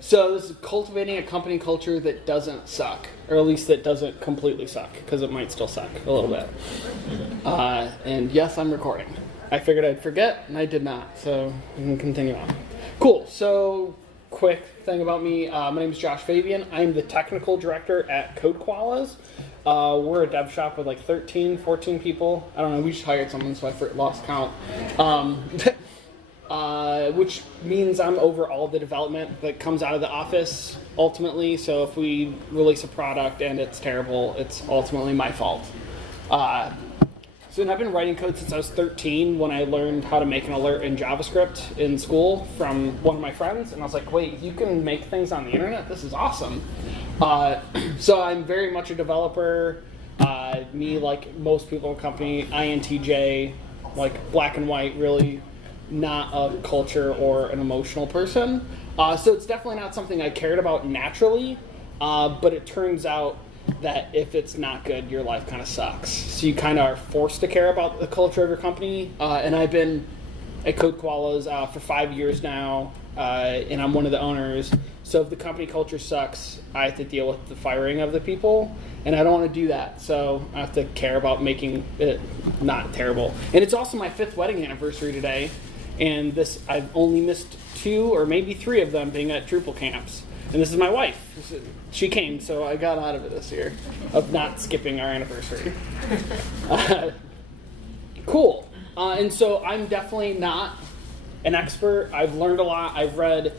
So this is cultivating a company culture that doesn't suck, or at least that doesn't completely suck, because it might still suck a little bit. And yes, I'm recording. I figured I'd forget, and I did not, so we can continue on. Cool, so quick thing about me. My name is Josh Fabean. I'm the technical director at Code Koalas. We're a dev shop with like 13, 14 people. I don't know, we just hired someone, so I lost count. Which means I'm over all the development that comes out of the office, ultimately. So if we release a product and it's terrible, it's ultimately my fault. So I've been writing code since I was 13 when I learned how to make an alert in JavaScript in school from one of my friends. And I was like, wait, you can make things on the internet? This is awesome. So I'm very much a developer. Me, like most people in the company, INTJ, like black and white, really not a culture or an emotional person. So it's definitely not something I cared about naturally, but it turns out that if it's not good, your life kind of sucks. So you kind of are forced to care about the culture of your company. And I've been at Code Koalas for 5 years now, and I'm one of the owners. So if the company culture sucks, I have to deal with the firing of the people, and I don't want to do that. So I have to care about making it not terrible. And it's also my 5th wedding anniversary today, and I've only missed 2 or maybe 3 of them being at Drupal camps. And this is my wife. She came, so I got out of it this year, of not skipping our anniversary. Cool. And so I'm definitely not an expert. I've learned a lot. I've read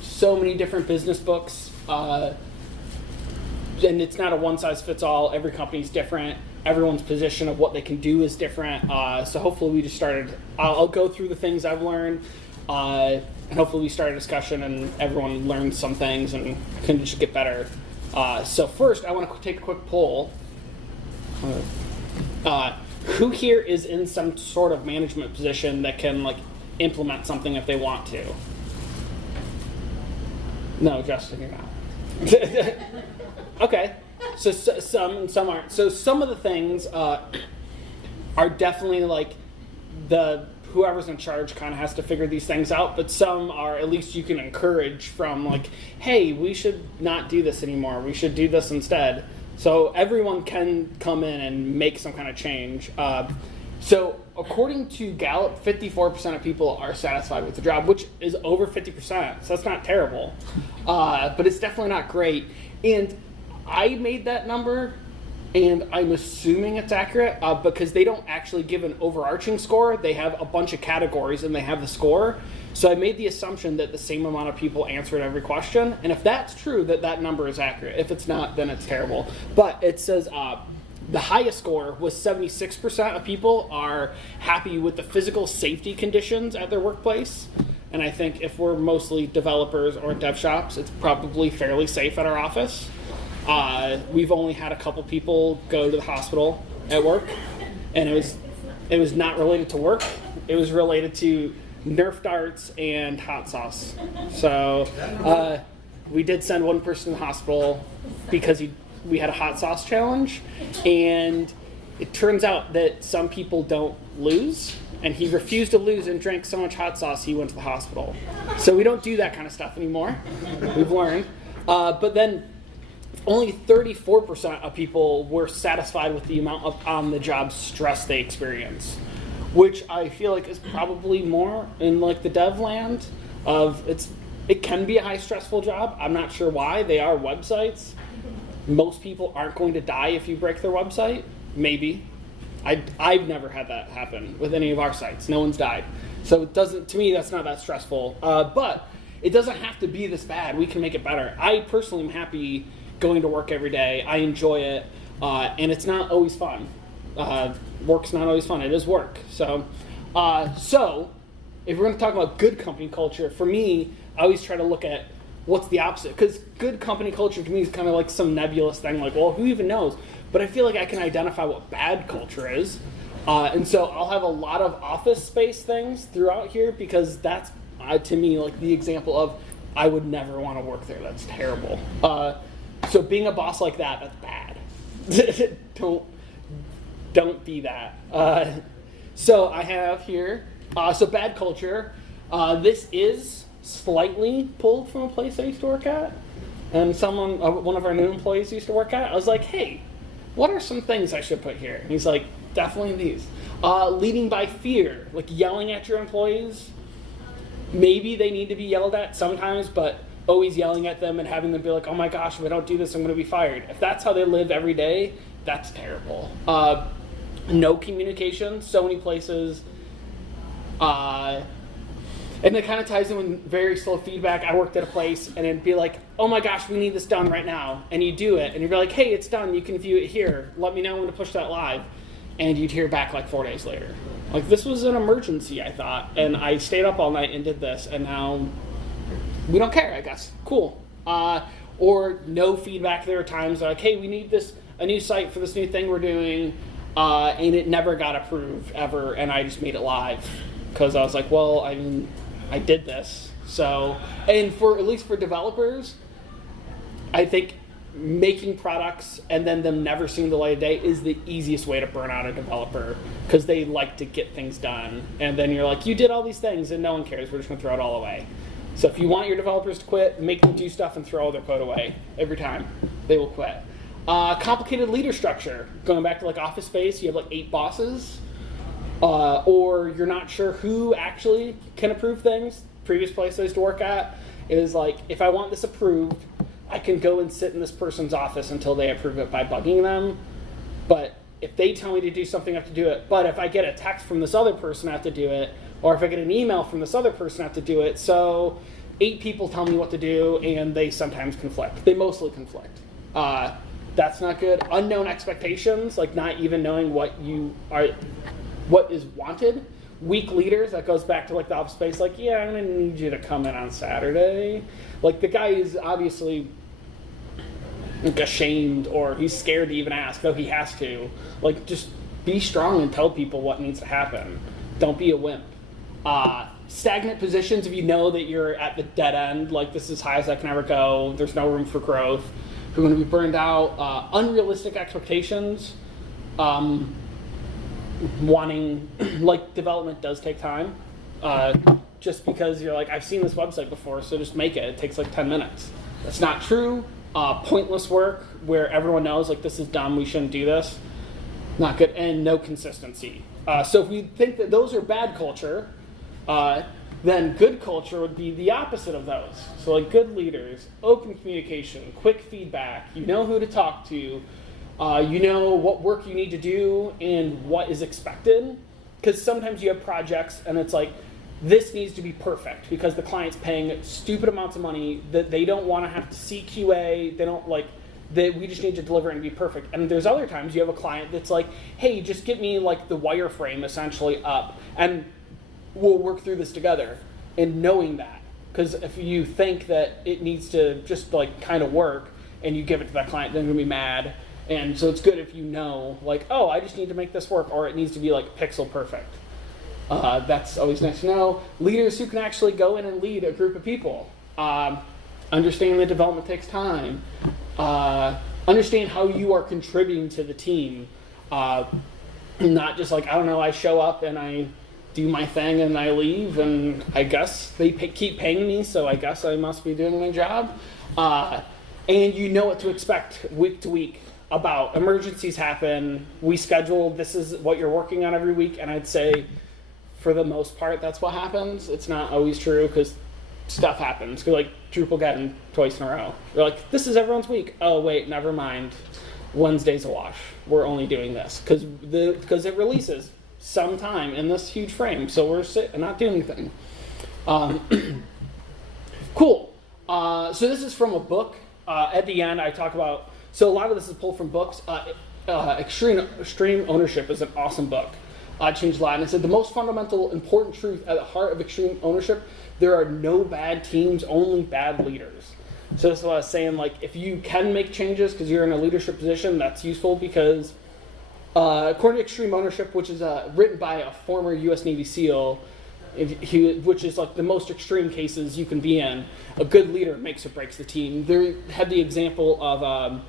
so many different business books. And it's not a one-size-fits-all. Every company's different. Everyone's position of what they can do is different. So hopefully we just started. I'll go through the things I've learned. And hopefully we start a discussion and everyone learns some things and can just get better. So first, I want to take a quick poll. Who here is in some sort of management position that can like implement something if they want to? No, Justin, you're not. Okay, so some aren't. So some of the things are definitely like whoever's in charge kind of has to figure these things out, but some are, at least you can encourage from like, hey, we should not do this anymore. We should do this instead. So everyone can come in and make some kind of change. So according to Gallup, 54% of people are satisfied with the job, which is over 50%. So that's not terrible, but it's definitely not great. And I made that number, and I'm assuming it's accurate because they don't actually give an overarching score. They have a bunch of categories and they have the score. So I made the assumption that the same amount of people answered every question. And if that's true, that number is accurate. If it's not, then it's terrible. But it says the highest score was 76% of people are happy with the physical safety conditions at their workplace. And I think if we're mostly developers or dev shops, it's probably fairly safe at our office. We've only had a couple people go to the hospital at work, and it was not related to work. It was related to Nerf darts and hot sauce. So we did send one person to the hospital because we had a hot sauce challenge, and it turns out that some people don't lose, and he refused to lose and drank so much hot sauce he went to the hospital. So we don't do that kind of stuff anymore. We've learned. But then only 34% of people were satisfied with the amount of on-the-job stress they experience, which I feel like is probably more in like the dev land of it can be a high stressful job. I'm not sure why. They are websites. Most people aren't going to die if you break their website. Maybe. I've never had that happen with any of our sites. No one's died. So it doesn't, to me, that's not that stressful. But it doesn't have to be this bad. We can make it better. I personally am happy going to work every day. I enjoy it, and it's not always fun. Work's not always fun. It is work. So if we're going to talk about good company culture, for me, I always try to look at what's the opposite, because good company culture to me is kind of like some nebulous thing, like, well, who even knows? But I feel like I can identify what bad culture is, and so I'll have a lot of office space things throughout here, because that's, to me, like the example of I would never want to work there. That's terrible. So being a boss like that's bad. Don't be that. So I have here, so bad culture. This is slightly pulled from a place I used to work at, and one of our new employees used to work at. I was like, hey, what are some things I should put here? And he's like, definitely these. Leading by fear, like yelling at your employees. Maybe they need to be yelled at sometimes, but always yelling at them and having them be like, oh my gosh, if I don't do this, I'm going to be fired. If that's how they live every day, that's terrible. No communication, so many places. And it kind of ties in with very slow feedback. I worked at a place and it'd be like, oh my gosh, we need this done right now. And you do it and you're like, hey, it's done. You can view it here. Let me know when to push that live. And you'd hear back like 4 days later. Like, this was an emergency, I thought. And I stayed up all night and did this. And now we don't care, I guess. Cool. Or no feedback. There are times like, hey, we need a new site for this new thing we're doing. And it never got approved ever. And I just made it live. Because I was like, well, I mean, I did this. So, and at least for developers, I think making products and then them never seeing the light of day is the easiest way to burn out a developer, because they like to get things done. And then you're like, you did all these things and no one cares. We're just going to throw it all away. So if you want your developers to quit, make them do stuff and throw all their code away every time. They will quit. Complicated leader structure. Going back to like Office Space, you have like 8 bosses. Or you're not sure who actually can approve things. Previous place I used to work at is like, if I want this approved, I can go and sit in this person's office until they approve it by bugging them. But if they tell me to do something, I have to do it. But if I get a text from this other person, I have to do it. Or if I get an email from this other person, I have to do it. So 8 people tell me what to do, and they sometimes conflict. They mostly conflict. That's not good. Unknown expectations, like not even knowing what is wanted. Weak leaders, that goes back to like the Office Space, like, yeah, I'm gonna need you to come in on Saturday. Like, the guy is obviously like ashamed, or he's scared to even ask, though he has to. Like, just be strong and tell people what needs to happen. Don't be a wimp. Stagnant positions, if you know that you're at the dead end, like this is as high as I can ever go, there's no room for growth, if you're going to be burned out. Unrealistic expectations. Wanting, like, development does take time. Just because you're like, I've seen this website before, so just make it. It takes like 10 minutes. That's not true. Pointless work where everyone knows, like, this is dumb, we shouldn't do this. Not good. And no consistency. So if we think that those are bad culture, then good culture would be the opposite of those. So like good leaders, open communication, quick feedback, you know who to talk to, you know what work you need to do and what is expected. Because sometimes you have projects and it's like, this needs to be perfect because the client's paying stupid amounts of money that they don't want to have to see QA. They don't like, we just need to deliver and be perfect. And there's other times you have a client that's like, hey, just get me like the wireframe essentially up and we'll work through this together. And knowing that, because if you think that it needs to just like kind of work and you give it to that client, they're gonna be mad. And so it's good if you know, like, oh, I just need to make this work, or it needs to be like pixel perfect. That's always nice to know. Leaders who can actually go in and lead a group of people. Understanding that development takes time. Understand how you are contributing to the team. Not just like, I don't know, I show up and I do my thing and I leave and I guess they keep paying me, so I guess I must be doing my job. And you know what to expect week to week. About emergencies happen, we schedule, this is what you're working on every week, and I'd say for the most part that's what happens. It's not always true because stuff happens. Like Drupal getting twice in a row. You're like, this is everyone's week. Oh wait, never mind. Wednesday's a wash. We're only doing this because it releases sometime in this huge frame, so we're not doing anything. Cool. So this is from a book. At the end I talk about, so a lot of this is pulled from books. Extreme Ownership is an awesome book. I changed a lot, and it said the most fundamental important truth at the heart of extreme ownership: there are no bad teams, only bad leaders. So this is what I was saying, like, if you can make changes because you're in a leadership position, that's useful because according to Extreme Ownership, which is written by a former U.S. Navy SEAL, which is like the most extreme cases you can be in, a good leader makes or breaks the team. They had the example of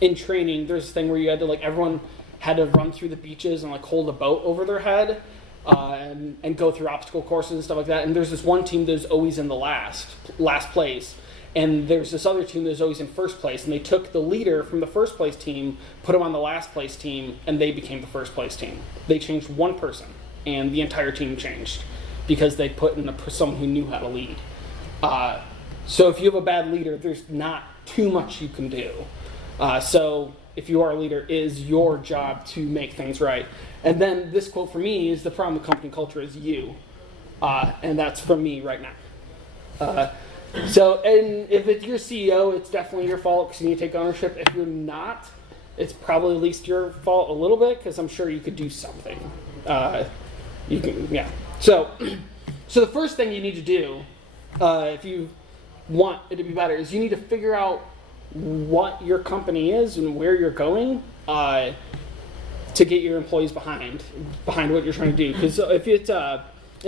in training, there's this thing where you had to, like, everyone had to run through the beaches and like hold a boat over their head and go through obstacle courses and stuff like that. And there's this one team that's always in the last place. And there's this other team that's always in first place. And they took the leader from the first place team, put him on the last place team, and they became the first place team. They changed one person, and the entire team changed because they put in someone who knew how to lead. So if you have a bad leader, there's not too much you can do. So if you are a leader, it is your job to make things right. And then this quote for me is, the problem with company culture is you. And that's from me right now. And if it's your CEO, it's definitely your fault because you need to take ownership. If you're not, it's probably at least your fault a little bit because I'm sure you could do something. So the first thing you need to do, if you want it to be better, is you need to figure out what your company is and where you're going to get your employees behind what you're trying to do. Because if it's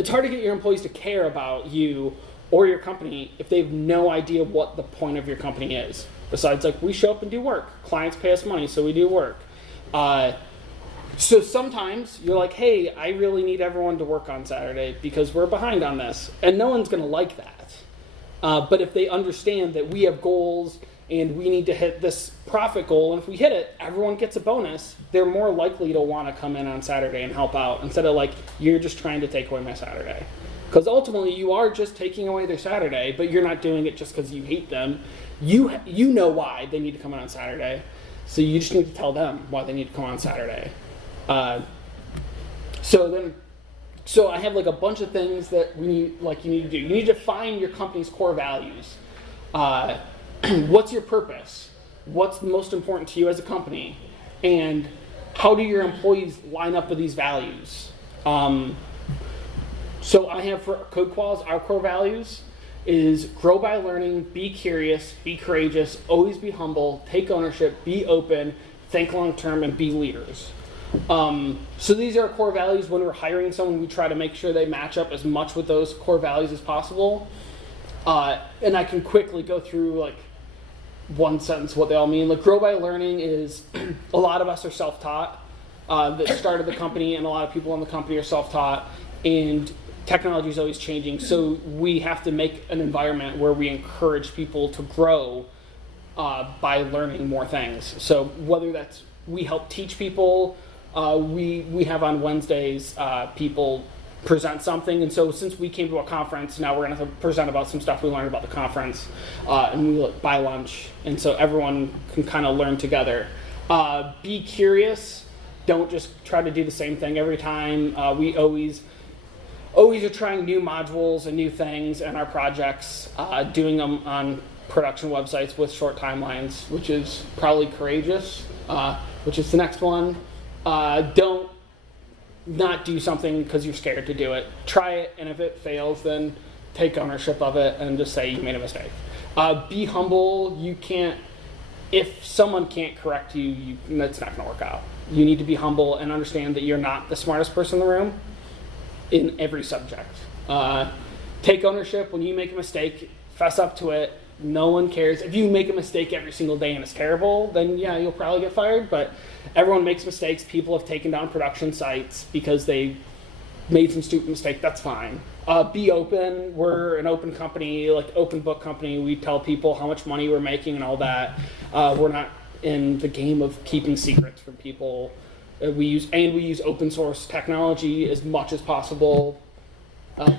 hard to get your employees to care about you or your company if they have no idea what the point of your company is. Besides, like, we show up and do work. Clients pay us money, so we do work. So sometimes you're like, hey, I really need everyone to work on Saturday because we're behind on this. And no one's going to like that. But if they understand that we have goals and we need to hit this profit goal, and if we hit it, everyone gets a bonus, they're more likely to want to come in on Saturday and help out instead of like, you're just trying to take away my Saturday. Because ultimately you are just taking away their Saturday, but you're not doing it just because you hate them. You know why they need to come in on Saturday, so you just need to tell them why they need to come on Saturday. So I have like a bunch of things that you need to do. You need to define your company's core values. What's your purpose? What's most important to you as a company? And how do your employees line up with these values? So I have for Code Koalas, our core values is grow by learning, be curious, be courageous, always be humble, take ownership, be open, think long term, and be leaders. So these are our core values. When we're hiring someone, we try to make sure they match up as much with those core values as possible. And I can quickly go through like one sentence what they all mean. Like, grow by learning is a lot of us are self-taught that started the company, and a lot of people in the company are self-taught, and technology is always changing. So we have to make an environment where we encourage people to grow by learning more things. So whether that's we help teach people, we have on Wednesdays people present something, and so since we came to a conference, now we're going to present about some stuff we learned about the conference, and we buy lunch, and so everyone can kind of learn together. Be curious. Don't just try to do the same thing every time. We always are trying new modules and new things in our projects, doing them on production websites with short timelines, which is probably courageous, which is the next one. Don't not do something because you're scared to do it. Try it, and if it fails, then take ownership of it and just say you made a mistake. Be humble. If someone can't correct you, that's not going to work out. You need to be humble and understand that you're not the smartest person in the room in every subject. Take ownership. When you make a mistake, fess up to it. No one cares. If you make a mistake every single day and it's terrible, then yeah, you'll probably get fired. But everyone makes mistakes. People have taken down production sites because they made some stupid mistake. That's fine. Be open. We're an open company, like open book company. We tell people how much money we're making and all that. We're not in the game of keeping secrets from people. We use open source technology as much as possible.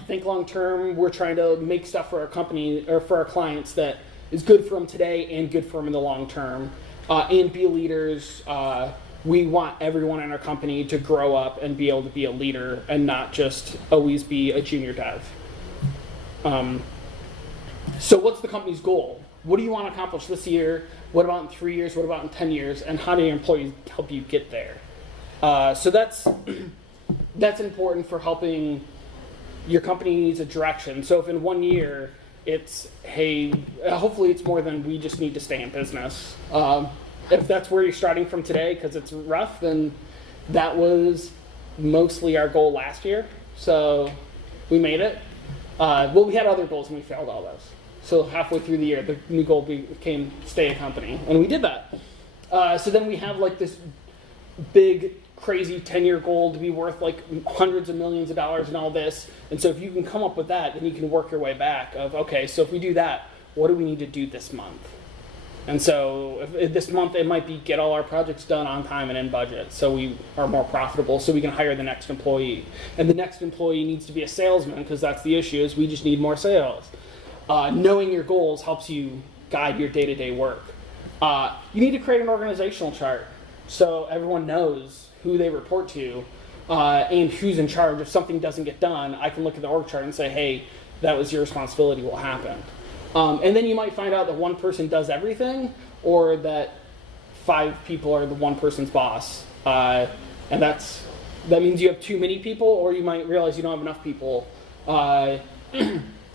Think long term. We're trying to make stuff for our company or for our clients that is good for them today and good for them in the long term. And be leaders. We want everyone in our company to grow up and be able to be a leader and not just always be a junior dev. So what's the company's goal? What do you want to accomplish this year? What about in 3 years? What about in 10 years? And how do your employees help you get there? So that's important for helping your company needs a direction. So if in 1 year it's, hey, hopefully it's more than we just need to stay in business. If that's where you're starting from today because it's rough, then that was mostly our goal last year. So we made it. Well, we had other goals and we failed all those. So halfway through the year, the new goal became stay a company, and we did that. So then we have like this big crazy 10-year goal to be worth like hundreds of millions of dollars and all this. And so if you can come up with that, then you can work your way back of, okay, so if we do that, what do we need to do this month? And so if this month it might be get all our projects done on time and in budget so we are more profitable so we can hire the next employee. And the next employee needs to be a salesman because that's the issue is we just need more sales. Knowing your goals helps you guide your day-to-day work. You need to create an organizational chart so everyone knows who they report to and who's in charge. If something doesn't get done, I can look at the org chart and say, hey, that was your responsibility, what happened? And then you might find out that one person does everything or that 5 people are the one person's boss. And that means you have too many people, or you might realize you don't have enough people.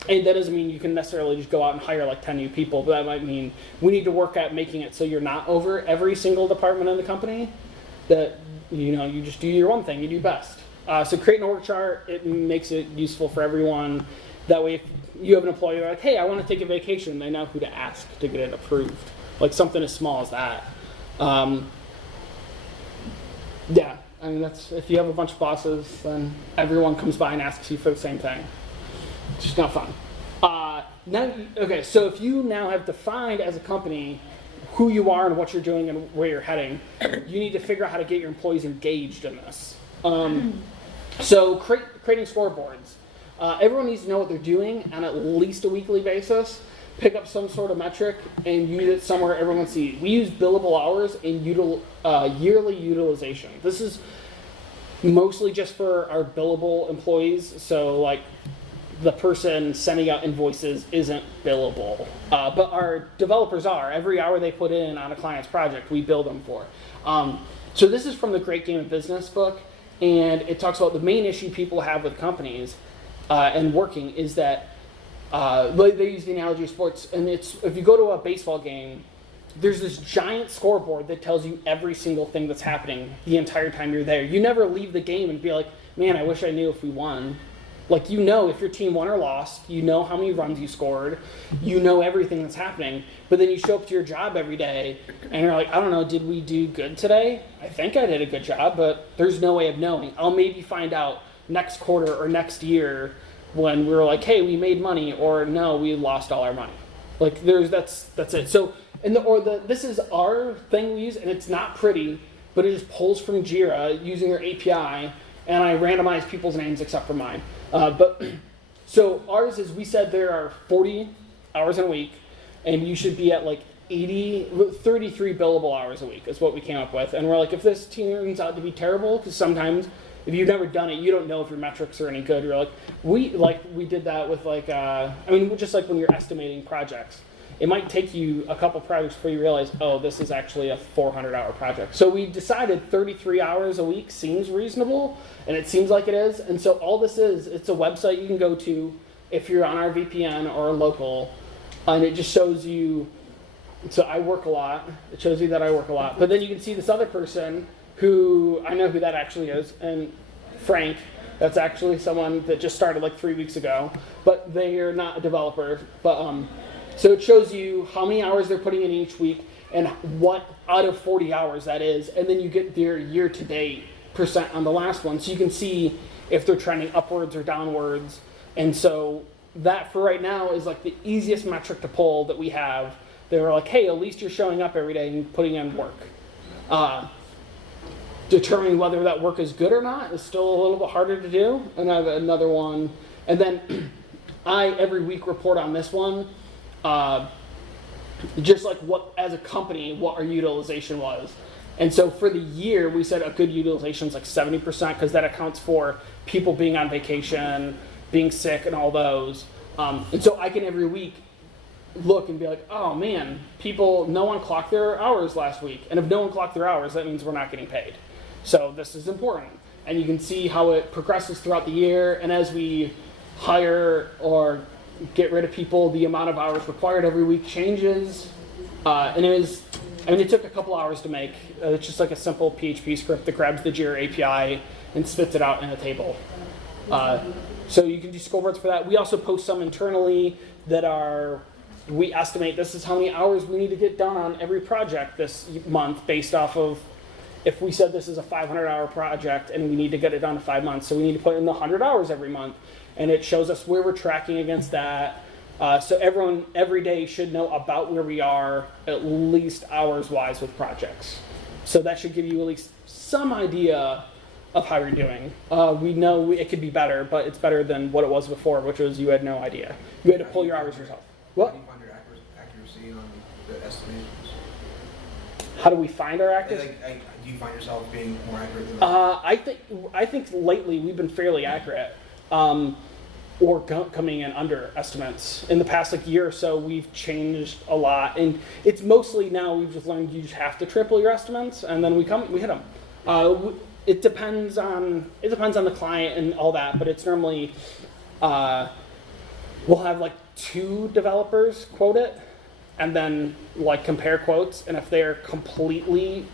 And that doesn't mean you can necessarily just go out and hire like 10 new people, but that might mean we need to work at making it so you're not over every single department in the company, that you just do your one thing you do best. So create an org chart, it makes it useful for everyone. That way if you have an employee, they're like, hey, I want to take a vacation, they know who to ask to get it approved. Like something as small as that. Yeah, I mean, that's, if you have a bunch of bosses, then everyone comes by and asks you for the same thing. It's just not fun. Okay, so if you now have defined as a company who you are and what you're doing and where you're heading, you need to figure out how to get your employees engaged in this. So creating scoreboards. Everyone needs to know what they're doing on at least a weekly basis. Pick up some sort of metric and use it somewhere everyone sees. We use billable hours and yearly utilization. This is mostly just for our billable employees. So like the person sending out invoices isn't billable, but our developers are. Every hour they put in on a client's project, we bill them for. So this is from the Great Game of Business book, and it talks about the main issue people have with companies and working is that they use the analogy of sports, and it's if you go to a baseball game, there's this giant scoreboard that tells you every single thing that's happening the entire time you're there. You never leave the game and be like, man, I wish I knew if we won. Like, you know if your team won or lost, you know how many runs you scored, you know everything that's happening, but then you show up to your job every day and you're like, I don't know, did we do good today? I think I did a good job, but there's no way of knowing. I'll maybe find out next quarter or next year when we're like, hey, we made money, or no, we lost all our money. Like, that's it. So, this is our thing we use, and it's not pretty, but it just pulls from Jira using their API, and I randomize people's names except for mine. So ours is, we said there are 40 hours in a week, and you should be at like 33 billable hours a week is what we came up with. And we're like, if this turns out to be terrible, because sometimes if you've never done it, you don't know if your metrics are any good. You're like, we did that with like, just like when you're estimating projects. It might take you a couple projects before you realize, oh, this is actually a 400-hour project. So we decided 33 hours a week seems reasonable, and it seems like it is. And so all this is, it's a website you can go to if you're on our VPN or local, and it just shows you, so I work a lot. It shows you that I work a lot. But then you can see this other person who, I know who that actually is, and Frank, that's actually someone that just started like 3 weeks ago, but they are not a developer. But so it shows you how many hours they're putting in each week and what out of 40 hours that is, and then you get their year-to-date percent on the last one, so you can see if they're trending upwards or downwards. And so that, for right now, is like the easiest metric to pull that we have. They were like, hey, at least you're showing up every day and putting in work. Determining whether that work is good or not is still a little bit harder to do. And I have another one. And then I, every week, report on this one. Just like what, as a company, what our utilization was. And so for the year, we said a good utilization is like 70%, because that accounts for people being on vacation, being sick, and all those. And so I can every week look and be like, oh man, no one clocked their hours last week. And if no one clocked their hours, that means we're not getting paid. So this is important. And you can see how it progresses throughout the year. And as we hire or get rid of people, the amount of hours required every week changes. And it took a couple hours to make. It's just like a simple PHP script that grabs the Jira API and spits it out in a table. So you can do scoreboards for that. We also post some internally that we estimate this is how many hours we need to get done on every project this month based off of if we said this is a 500-hour project and we need to get it done in 5 months, so we need to put in the 100 hours every month, and it shows us where we're tracking against that. So everyone every day should know about where we are, at least hours-wise with projects. So that should give you at least some idea of how you're doing. We know it could be better, but it's better than what it was before, which was you had no idea. You had to pull your hours yourself. What? How do you find your accuracy on the estimations? How do we find our accuracy? Do you find yourself being more accurate than I think lately we've been fairly accurate, or coming in under estimates. In the past year or so, we've changed a lot, and it's mostly now we've just learned you just have to triple your estimates, and then we hit them. It depends on the client and all that, but it's normally we'll have like 2 developers quote it, and then like compare quotes, and if they're completely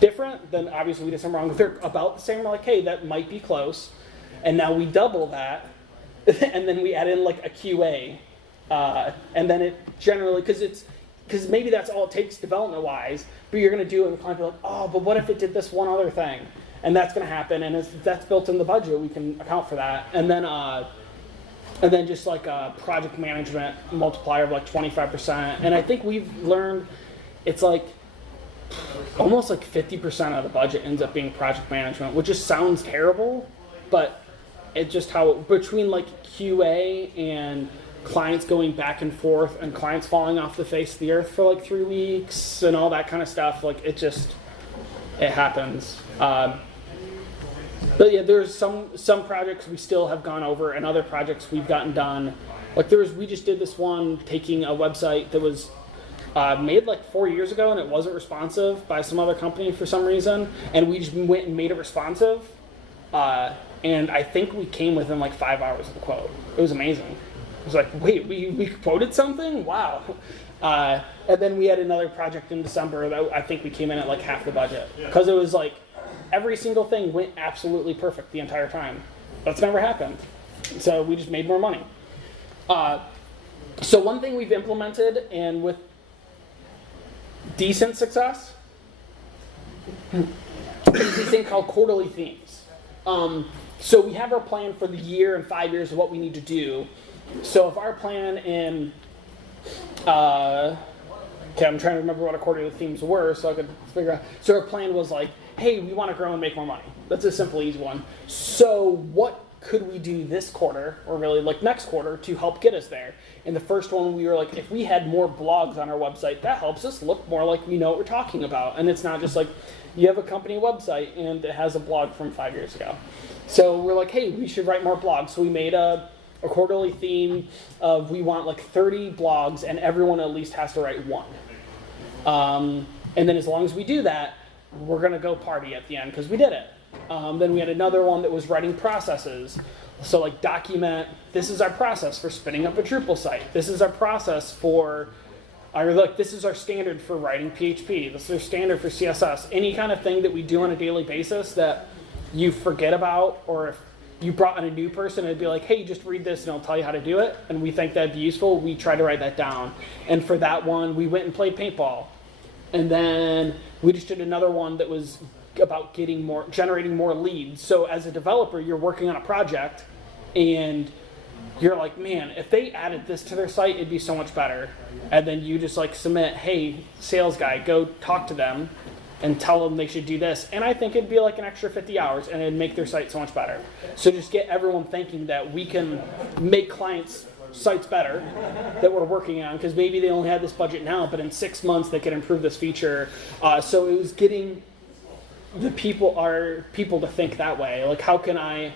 different, then obviously we did something wrong. If they're about the same, we're like, hey, that might be close, and now we double that, and then we add in like a QA, and then it generally, because maybe that's all it takes development-wise, but you're going to do it, and the client will be like, oh, but what if it did this one other thing? And that's going to happen, and if that's built in the budget, we can account for that. And then just like a project management multiplier of like 25%. And I think we've learned it's like almost like 50% of the budget ends up being project management, which just sounds terrible, but it's just how between like QA and clients going back and forth and clients falling off the face of the earth for like 3 weeks and all that kind of stuff, like it happens. But yeah, there's some projects we still have gone over, and other projects we've gotten done. Like we just did this one taking a website that was made like 4 years ago, and it wasn't responsive by some other company for some reason, and we just went and made it responsive. And I think we came within like 5 hours of the quote. It was amazing. It was like, wait, we quoted something? Wow. And then we had another project in December that I think we came in at like half the budget, because it was like every single thing went absolutely perfect the entire time. That's never happened. So we just made more money. So one thing we've implemented, and with decent success, is this thing called quarterly themes. So we have our plan for the year and 5 years of what we need to do. So if our plan in, I'm trying to remember what our quarterly themes were so I could figure out. So our plan was like, hey, we want to grow and make more money. That's a simple, easy one. So what could we do this quarter, or really like next quarter, to help get us there? And the first one, we were like, if we had more blogs on our website, that helps us look more like we know what we're talking about. And it's not just like you have a company website and it has a blog from 5 years ago. So we're like, hey, we should write more blogs. So we made a quarterly theme of we want like 30 blogs, and everyone at least has to write one. And then as long as we do that, we're going to go party at the end because we did it. Then we had another one that was writing processes. So like document, this is our process for spinning up a Drupal site. This is our process for, this is our standard for writing PHP. This is our standard for CSS. Any kind of thing that we do on a daily basis that you forget about, or if you brought in a new person, it'd be like, hey, just read this and I'll tell you how to do it. And we think that'd be useful. We try to write that down. And for that one, we went and played paintball. And then we just did another one that was about generating more leads. So as a developer, you're working on a project and you're like, man, if they added this to their site, it'd be so much better. And then you just like submit, hey, sales guy, go talk to them and tell them they should do this. And I think it'd be like an extra 50 hours and it'd make their site so much better. So just get everyone thinking that we can make clients' sites better that we're working on, because maybe they only had this budget now, but in 6 months they can improve this feature. So it was getting the people to think that way. Like, how can I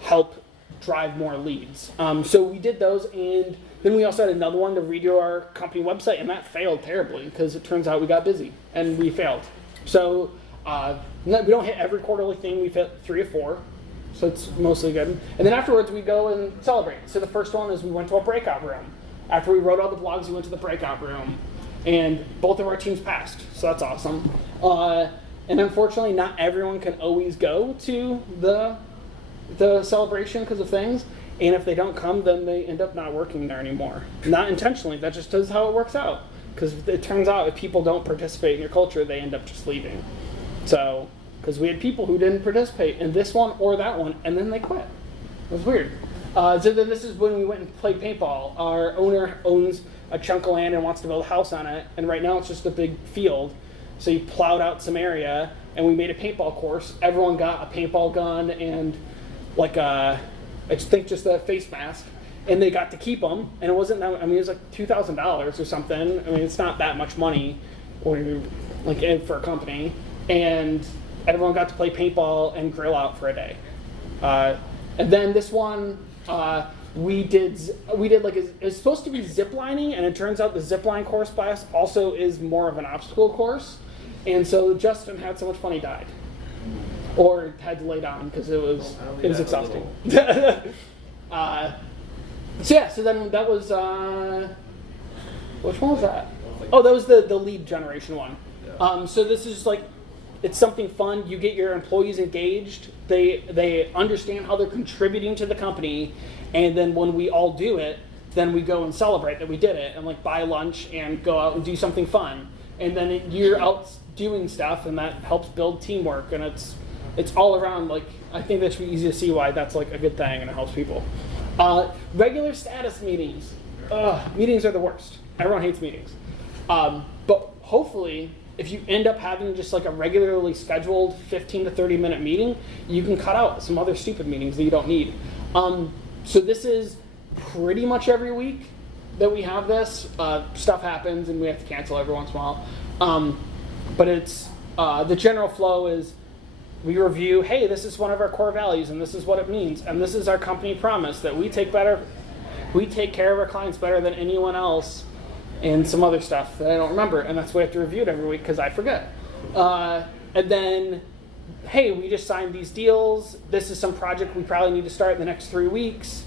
help drive more leads? So we did those, and then we also had another one to redo our company website, and that failed terribly because it turns out we got busy and we failed. So we don't hit every quarterly thing. We've hit 3 or 4. So it's mostly good. And then afterwards, we go and celebrate. So the first one is we went to a breakout room. After we wrote all the blogs, we went to the breakout room. And both of our teams passed. So that's awesome. And unfortunately, not everyone can always go to the celebration because of things. And if they don't come, then they end up not working there anymore. Not intentionally. That just is how it works out. Because it turns out if people don't participate in your culture, they end up just leaving. So, because we had people who didn't participate in this one or that one, and then they quit. It was weird. So then this is when we went and played paintball. Our owner owns a chunk of land and wants to build a house on it, and right now it's just a big field. So he plowed out some area, and we made a paintball course. Everyone got a paintball gun and like I think just a face mask, and they got to keep them. And it wasn't that, I mean, it was like $2,000 or something. I mean, it's not that much money, or like for a company. And everyone got to play paintball and grill out for a day. And then this one, we did like it's supposed to be zip lining, and it turns out the zip line course class also is more of an obstacle course. And so Justin had so much fun he died, or had to lay down because it was exhausting. So yeah, so then that was which one was that? Oh, that was the lead generation one. So this is like, it's something fun. You get your employees engaged. They understand how they're contributing to the company, and then when we all do it, then we go and celebrate that we did it, and like buy lunch and go out and do something fun. And then you're out doing stuff, and that helps build teamwork, and it's all around, like, I think that should be easy to see why that's like a good thing and it helps people. Regular status meetings. Meetings are the worst. Everyone hates meetings. But hopefully, if you end up having just like a regularly scheduled 15 to 30 minute meeting, you can cut out some other stupid meetings that you don't need. So this is pretty much every week that we have this. Stuff happens and we have to cancel every once in a while. But it's the general flow is we review, hey, this is one of our core values and this is what it means, and this is our company promise that we take care of our clients better than anyone else, and some other stuff that I don't remember, and that's why I have to review it every week because I forget. And then, hey, we just signed these deals. This is some project we probably need to start in the next 3 weeks.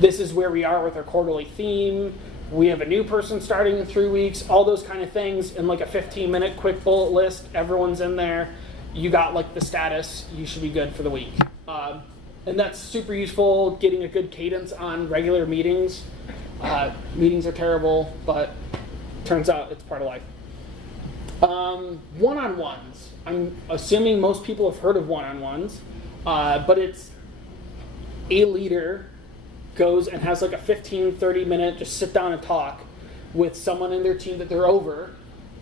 This is where we are with our quarterly theme. We have a new person starting in 3 weeks. All those kind of things in like a 15-minute quick bullet list. Everyone's in there. You got like the status. You should be good for the week. And that's super useful, getting a good cadence on regular meetings. Meetings are terrible, but turns out it's part of life. One-on-ones. I'm assuming most people have heard of one-on-ones, but it's a leader goes and has like a 15, 30 minute just sit down and talk with someone in their team that they're over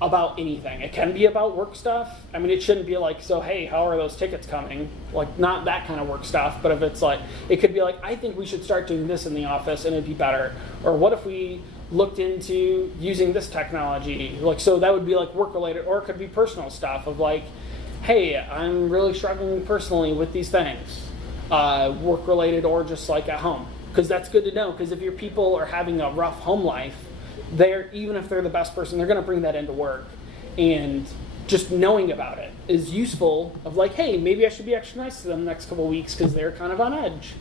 about anything. It can be about work stuff. I mean, it shouldn't be like, so hey, how are those tickets coming? Like, not that kind of work stuff, but if it's like, it could be like, I think we should start doing this in the office and it'd be better. Or what if we looked into using this technology? Like, so that would be like work related, or it could be personal stuff of like, hey, I'm really struggling personally with these things. Work related or just like at home. Because that's good to know, because if your people are having a rough home life, even if they're the best person, they're going to bring that into work. And just knowing about it is useful of like, hey, maybe I should be extra nice to them the next couple of weeks because they're kind of on edge.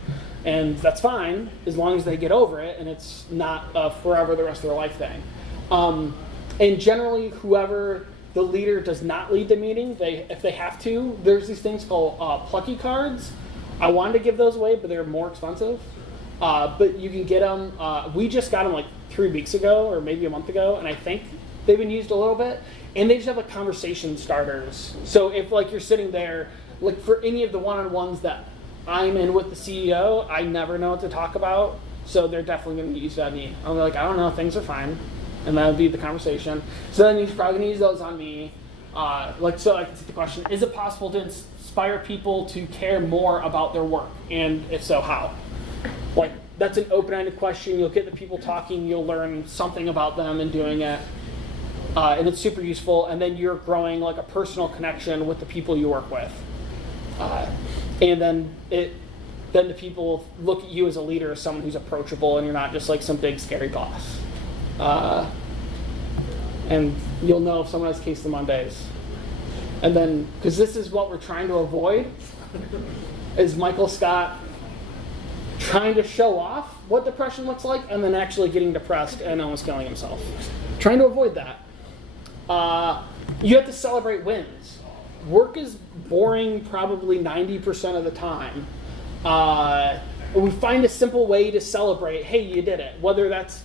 And that's fine as long as they get over it and it's not a forever the rest of their life thing. And generally, whoever the leader does not lead the meeting, if they have to, there's these things called plucky cards. I wanted to give those away, but they're more expensive. But you can get them. We just got them like 3 weeks ago or maybe a month ago, and I think they've been used a little bit. And they just have like conversation starters. So if like you're sitting there, like for any of the one-on-ones that I'm in with the CEO, I never know what to talk about. So they're definitely going to be used on me. I'm like, I don't know, things are fine. And that would be the conversation. So then you're probably going to use those on me. So I can see the question, is it possible to inspire people to care more about their work? And if so, how? Like, that's an open-ended question. You'll get the people talking. You'll learn something about them in doing it. And it's super useful. And then you're growing like a personal connection with the people you work with. And then the people look at you as a leader, as someone who's approachable, and you're not just like some big scary boss. And you'll know if someone has case of Mondays. And then, because this is what we're trying to avoid, is Michael Scott trying to show off what depression looks like and then actually getting depressed and almost killing himself. Trying to avoid that. You have to celebrate wins. Work is boring probably 90% of the time. We find a simple way to celebrate, hey, you did it. Whether that's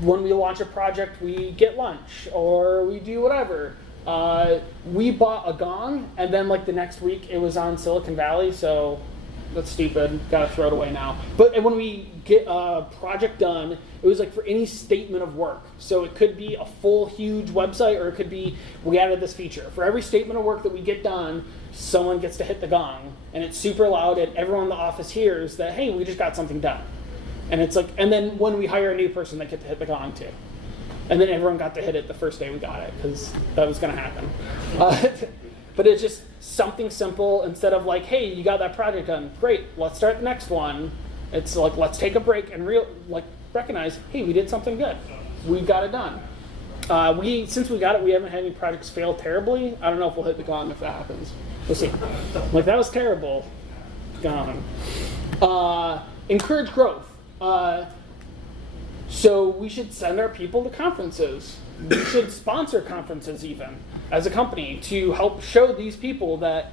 when we launch a project, we get lunch, or we do whatever. We bought a gong, and then like the next week it was on Silicon Valley, so that's stupid. Gotta throw it away now. But when we get a project done, it was like for any statement of work. So it could be a full, huge website, or it could be we added this feature. For every statement of work that we get done, someone gets to hit the gong, and it's super loud, and everyone in the office hears that, hey, we just got something done. And it's like, and then when we hire a new person, they get to hit the gong too. And then everyone got to hit it the first day we got it, because that was going to happen. But it's just something simple. Instead of like, hey, you got that project done, great, let's start the next one. It's like, let's take a break and recognize, hey, we did something good. We got it done. Since we got it, we haven't had any projects fail terribly. I don't know if we'll hit the gong if that happens. We'll see. Like, that was terrible. Gone. Encourage growth. So we should send our people to conferences. We should sponsor conferences even as a company to help show these people that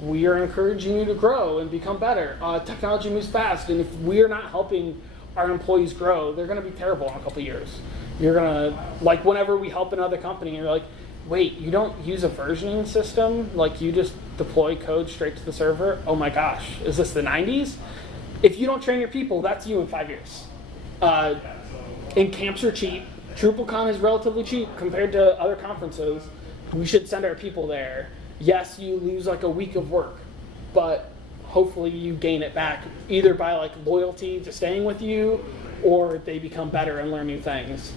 we are encouraging you to grow and become better. Technology moves fast, and if we are not helping our employees grow, they're going to be terrible in a couple of years. You're going to, like whenever we help another company, you're like, wait, you don't use a versioning system? Like you just deploy code straight to the server? Oh my gosh, is this the 90s? If you don't train your people, that's you in 5 years. And camps are cheap. DrupalCon is relatively cheap compared to other conferences. We should send our people there. Yes, you lose like a week of work, but hopefully you gain it back either by like loyalty to staying with you, or they become better and learn new things.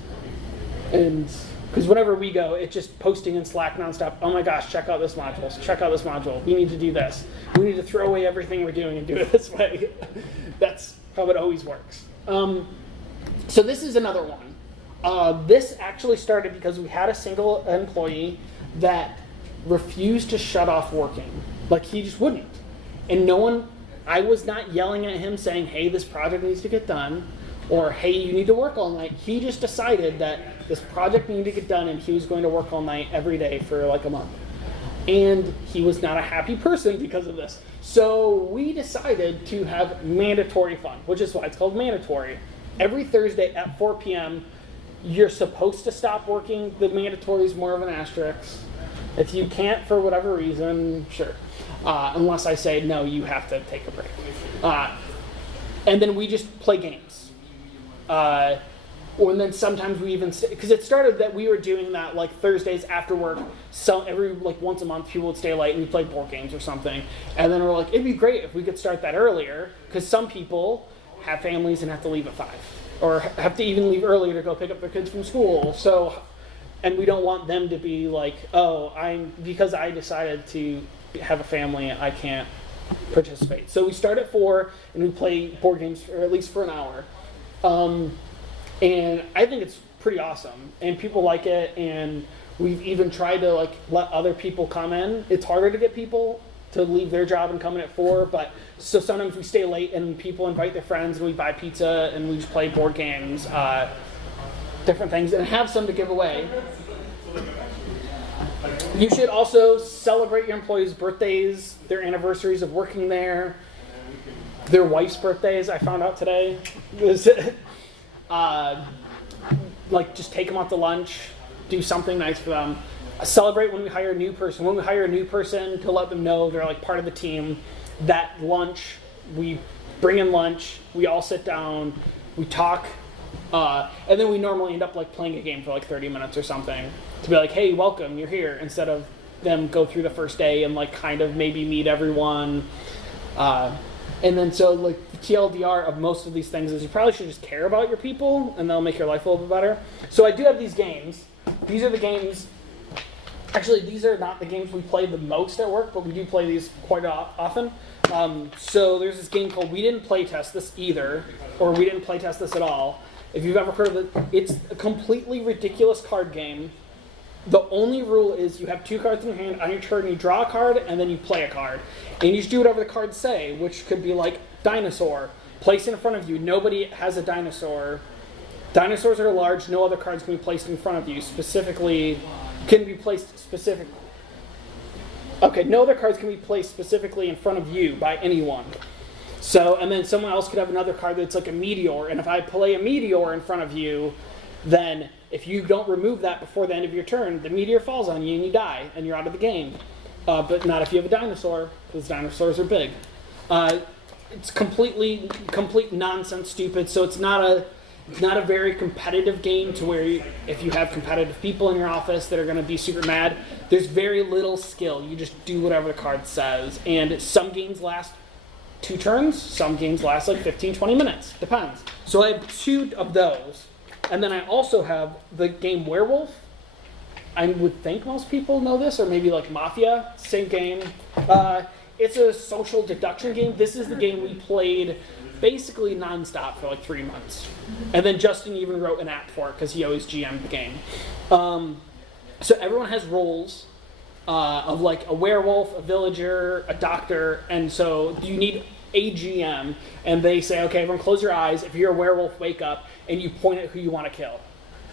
And because whenever we go, it's just posting in Slack nonstop. Oh my gosh, check out this module. Check out this module. We need to do this. We need to throw away everything we're doing and do it this way. That's how it always works. So this is another one. This actually started because we had a single employee that refused to shut off working. Like he just wouldn't. And I was not yelling at him saying, hey, this project needs to get done, or hey, you need to work all night. He just decided that this project needed to get done and he was going to work all night every day for like a month. And he was not a happy person because of this. So we decided to have mandatory fun, which is why it's called mandatory. Every Thursday at 4 p.m., you're supposed to stop working. The mandatory is more of an asterisk. If you can't for whatever reason, sure. Unless I say, no, you have to take a break. And then we just play games. Or then sometimes we even, because it started that we were doing that like Thursdays after work. So every like once a month, people would stay late and we played board games or something. And then we're like, it'd be great if we could start that earlier, because some people have families and have to leave at 5, or have to even leave earlier to go pick up their kids from school. So, and we don't want them to be like, oh, because I decided to have a family, I can't participate. So we start at 4 and we play board games, or at least for an hour. And I think it's pretty awesome, and people like it. And we've even tried to like let other people come in. It's harder to get people to leave their job and come in at 4, but so sometimes we stay late and people invite their friends and we buy pizza and we just play board games, different things, and have some to give away. You should also celebrate your employees' birthdays, their anniversaries of working there, their wife's birthdays, I found out today. Like just take them out to lunch, do something nice for them. Celebrate when we hire a new person. When we hire a new person, to let them know they're like part of the team. That lunch, we bring in lunch, we all sit down, we talk, and then we normally end up like playing a game for like 30 minutes or something to be like, hey, welcome, you're here, instead of them go through the first day and like kind of maybe meet everyone. And then so like the TLDR of most of these things is you probably should just care about your people and they'll make your life a little bit better. So I do have these games. These are the games. Actually, these are not the games we play the most at work, but we do play these quite often. So there's this game called We Didn't Playtest This Either, or We Didn't Playtest This At All. If you've ever heard of it, it's a completely ridiculous card game. The only rule is you have 2 cards in your hand. On your turn, you draw a card, and then you play a card. And you just do whatever the cards say, which could be like dinosaur. Place in front of you. Nobody has a dinosaur. Dinosaurs are large. No other cards can be placed in front of you. No other cards can be placed specifically in front of you by anyone. So, and then someone else could have another card that's like a meteor. And if I play a meteor in front of you, then If you don't remove that before the end of your turn, the meteor falls on you and you die, and you're out of the game. But not if you have a dinosaur, because dinosaurs are big. It's complete nonsense, stupid. So it's not a very competitive game to where if you have competitive people in your office that are going to be super mad, there's very little skill. You just do whatever the card says. And some games last 2 turns, some games last like 15, 20 minutes. Depends. So I have 2 of those. And then I also have the game Werewolf. I would think most people know this, or maybe like Mafia, same game. It's a social deduction game. This is the game we played basically nonstop for like 3 months. And then Justin even wrote an app for it because he always GM'd the game. So everyone has roles of like a werewolf, a villager, a doctor, and so you need a GM, and they say, okay, everyone close your eyes. If you're a werewolf, wake up, and you point at who you want to kill.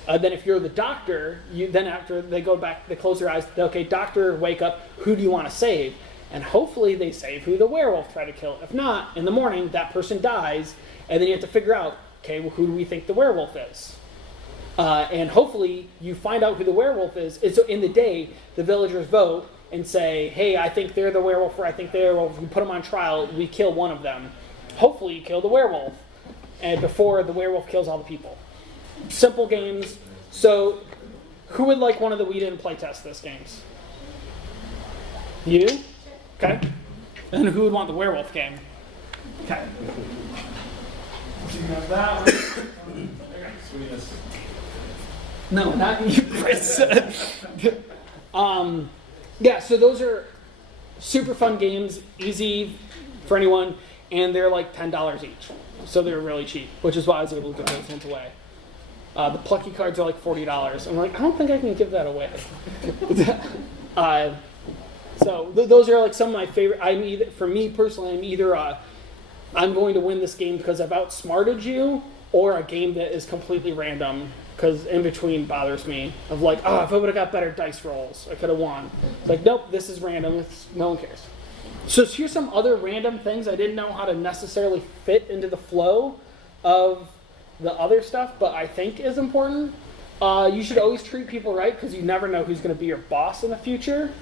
Then if you're the doctor, then after they go back, they close their eyes, okay, doctor, wake up, who do you want to save? And hopefully they save who the werewolf tried to kill. If not, in the morning, that person dies, and then you have to figure out, okay, well, who do we think the werewolf is? And hopefully you find out who the werewolf is. And so in the day, the villagers vote and say, hey, I think they're the werewolf, or I think they're the werewolf. We put them on trial, we kill one of them. Hopefully you kill the werewolf, and before the werewolf kills all the people. Simple games. So who would like one of the we didn't play test this games? You? Okay. And who would want the werewolf game? Okay. So you have that one. No, not you, Chris. Yeah, so those are super fun games, easy for anyone, and they're like $10 each. So they're really cheap, which is why I was able to give those ones away. The Plucky cards are like $40. I'm like, I don't think I can give that away. So those are like some of my favorite. For me personally, I'm either I'm going to win this game because I've outsmarted you, or a game that is completely random, because in between bothers me. Of like, oh, if I would have got better dice rolls, I could have won. It's like, nope, this is random. No one cares. So here's some other random things I didn't know how to necessarily fit into the flow of the other stuff, but I think is important. You should always treat people right, because you never know who's going to be your boss in the future.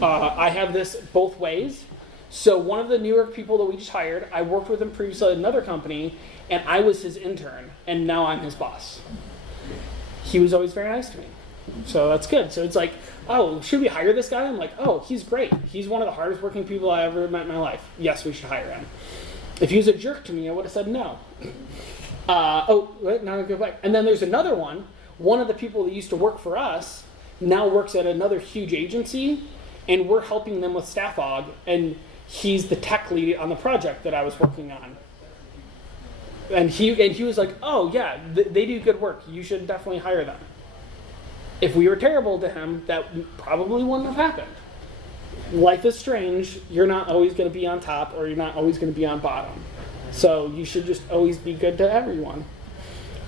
I have this both ways. So one of the New York people that we just hired, I worked with him previously at another company, and I was his intern, and now I'm his boss. He was always very nice to me. So that's good. So it's like, oh, should we hire this guy? I'm like, oh, he's great. He's one of the hardest working people I ever met in my life. Yes, we should hire him. If he was a jerk to me, I would have said no. Now I go back. And then there's another one. One of the people that used to work for us now works at another huge agency, and we're helping them with staff aug, and he's the tech lead on the project that I was working on. And he was like, oh yeah, they do good work. You should definitely hire them. If we were terrible to him, that probably wouldn't have happened. Life is strange. You're not always going to be on top, or you're not always going to be on bottom. So you should just always be good to everyone.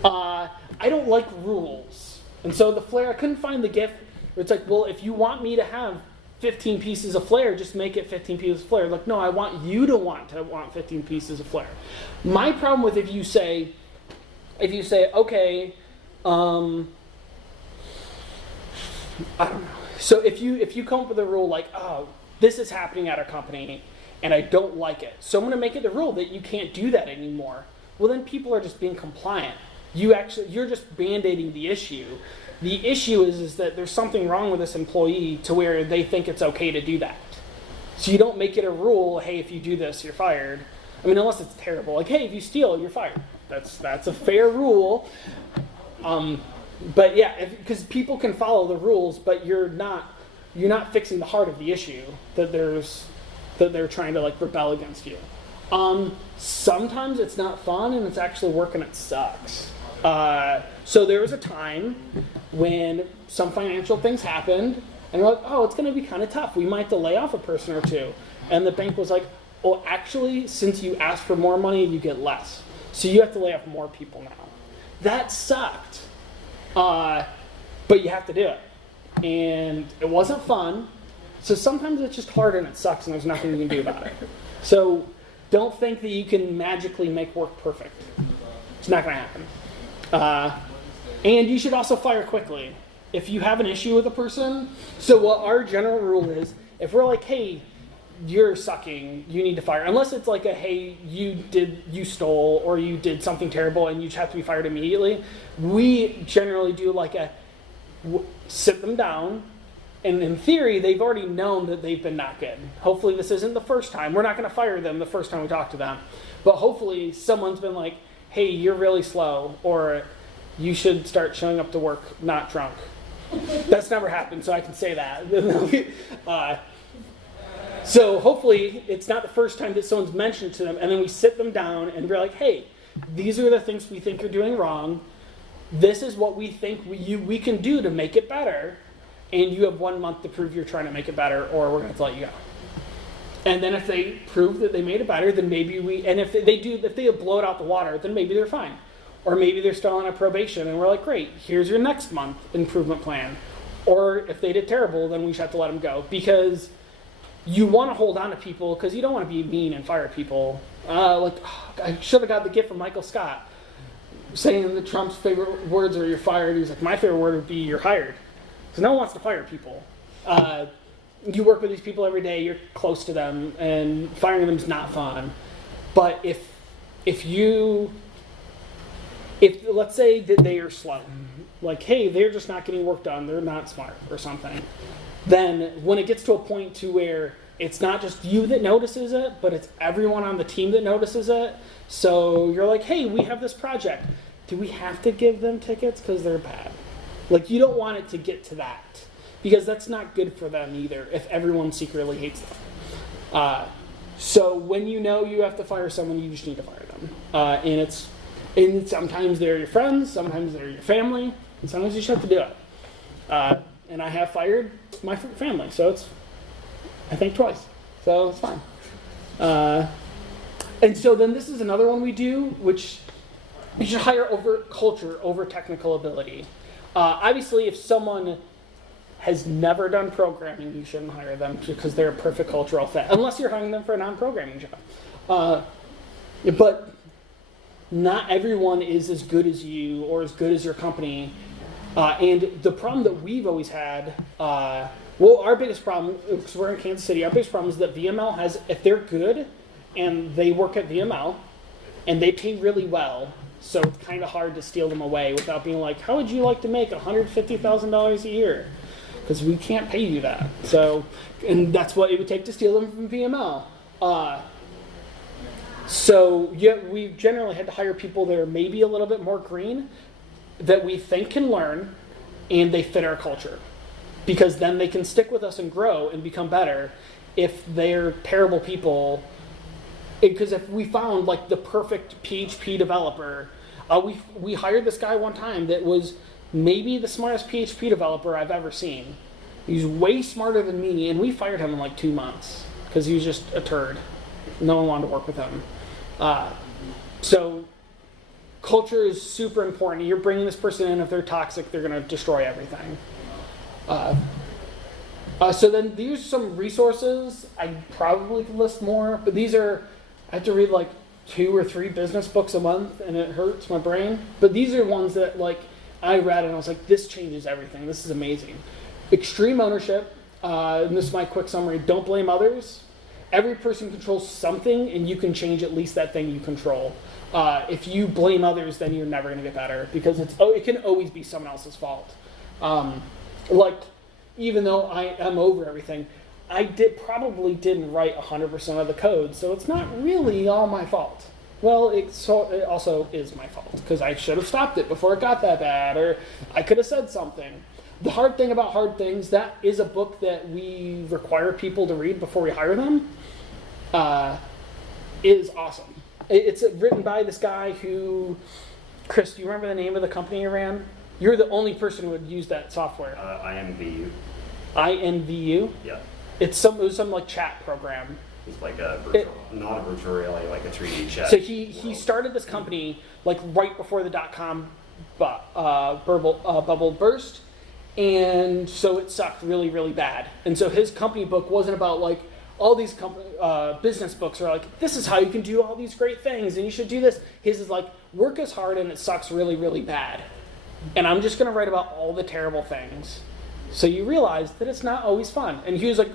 I don't like rules. And so the flare, I couldn't find the GIF where it's like, well, if you want me to have 15 pieces of flare, just make it 15 pieces of flare. Like, no, I want you to want 15 pieces of flare. My problem with if you say, okay, I don't know. So if you come up with a rule like, oh, this is happening at our company, and I don't like it, so I'm going to make it the rule that you can't do that anymore. Well, then people are just being compliant. You're just band-aiding the issue. The issue is that there's something wrong with this employee to where they think it's okay to do that. So you don't make it a rule, hey, if you do this, you're fired. I mean, unless it's terrible. Like, hey, if you steal, you're fired. That's a fair rule. But yeah, because people can follow the rules, but you're not fixing the heart of the issue that they're trying to like rebel against you. Sometimes it's not fun and it's actually work and it sucks. So there was a time when some financial things happened, and we're like, oh, it's going to be kind of tough. We might have to lay off a person or two. And the bank was like, well, actually, since you asked for more money, you get less. So you have to lay off more people now. That sucked. But you have to do it. And it wasn't fun. So sometimes it's just hard and it sucks and there's nothing you can do about it. So don't think that you can magically make work perfect. It's not going to happen. And you should also fire quickly. If you have an issue with a person, so what our general rule is, if we're like, hey, you're sucking, you need to fire. Unless it's like a, hey, you stole or you did something terrible and you have to be fired immediately. We generally do like sit them down. And in theory, they've already known that they've been not good. Hopefully this isn't the first time. We're not going to fire them the first time we talk to them. But hopefully someone's been like, hey, you're really slow, or you should start showing up to work not drunk. That's never happened, so I can say that. So hopefully it's not the first time that someone's mentioned to them, and then we sit them down and we're like, hey, these are the things we think you're doing wrong. This is what we think we can do to make it better. And you have 1 month to prove you're trying to make it better, or we're going to have to let you go. And then if they prove that they made it better, then maybe if they blow it out the water, then maybe they're fine. Or maybe they're still on a probation, and we're like, great, here's your next month improvement plan. Or if they did terrible, then we should have to let them go. Because you want to hold on to people, because you don't want to be mean and fire people. I should have got the gift from Michael Scott, saying that Trump's favorite words are you're fired. He's like, my favorite word would be you're hired. Because no one wants to fire people. You work with these people every day, you're close to them, and firing them is not fun. But if let's say that they are slow, like, hey, they're just not getting work done, they're not smart or something, then when it gets to a point to where it's not just you that notices it, but it's everyone on the team that notices it, so you're like, hey, we have this project. Do we have to give them tickets because they're bad? Like, you don't want it to get to that, because that's not good for them either if everyone secretly hates them. So when you know you have to fire someone, you just need to fire them. And sometimes they're your friends, sometimes they're your family, and sometimes you just have to do it. And I have fired my family, so it's, I think, twice. So it's fine. And so then this is another one we do, which you should hire over culture, over technical ability. Obviously, if someone has never done programming, you shouldn't hire them because they're a perfect cultural fit, unless you're hiring them for a non-programming job. But not everyone is as good as you or as good as your company. And the problem that we've always had, our biggest problem, because we're in Kansas City, our biggest problem is that VML has, if they're good and they work at VML and they pay really well, so it's kind of hard to steal them away without being like, how would you like to make $150,000 a year? Because we can't pay you that. So, and that's what it would take to steal them from VML. So yeah, we generally had to hire people that are maybe a little bit more green, that we think can learn, and they fit our culture. Because then they can stick with us and grow and become better. If they're terrible people, because if we found like the perfect PHP developer, we hired this guy one time that was maybe the smartest PHP developer I've ever seen. He's way smarter than me, and we fired him in like 2 months because he was just a turd. No one wanted to work with him. So culture is super important. You're bringing this person in. If they're toxic, they're going to destroy everything. So then these are some resources. I probably could list more, but these are, I have to read like 2 or 3 business books a month, and it hurts my brain. But these are ones that like I read and I was like, this changes everything. This is amazing. Extreme ownership. And this is my quick summary. Don't blame others. Every person controls something, and you can change at least that thing you control. If you blame others, then you're never going to get better, because it can always be someone else's fault. Like, even though I am over everything, I probably didn't write 100% of the code, so it's not really all my fault. Well, it also is my fault, because I should have stopped it before it got that bad, or I could have said something. The Hard Thing About Hard Things, that is a book that we require people to read before we hire them, is awesome. It's written by this guy who, Chris, do you remember the name of the company you ran? You're the only person who would use that software. INVU. INVU? Yeah. It was some like chat program. It's like a virtual, not a virtual reality, like a 3D chat. So he started this company like right before the .com bubble burst, and so it sucked really, really bad. And so his company book wasn't about like all these business books are like, this is how you can do all these great things and you should do this. His is like, work as hard and it sucks really, really bad. and I'm just going to write about all the terrible things. So you realize that it's not always fun. And he was like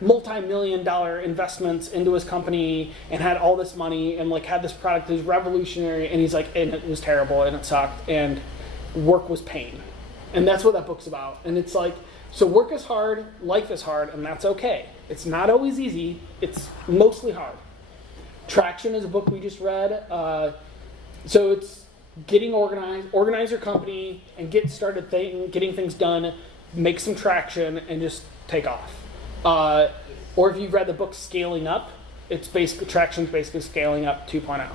multi-million-dollar investments into his company and had all this money and like had this product that was revolutionary, and he's like, and it was terrible and it sucked and work was pain. And that's what that book's about. And it's like, so work is hard, life is hard, and that's okay. It's not always easy. It's mostly hard. Traction is a book we just read. So it's getting organize your company and get started getting things done, make some traction, and just take off. Or if you've read the book Scaling Up, it's basically traction's basically scaling up 2.0.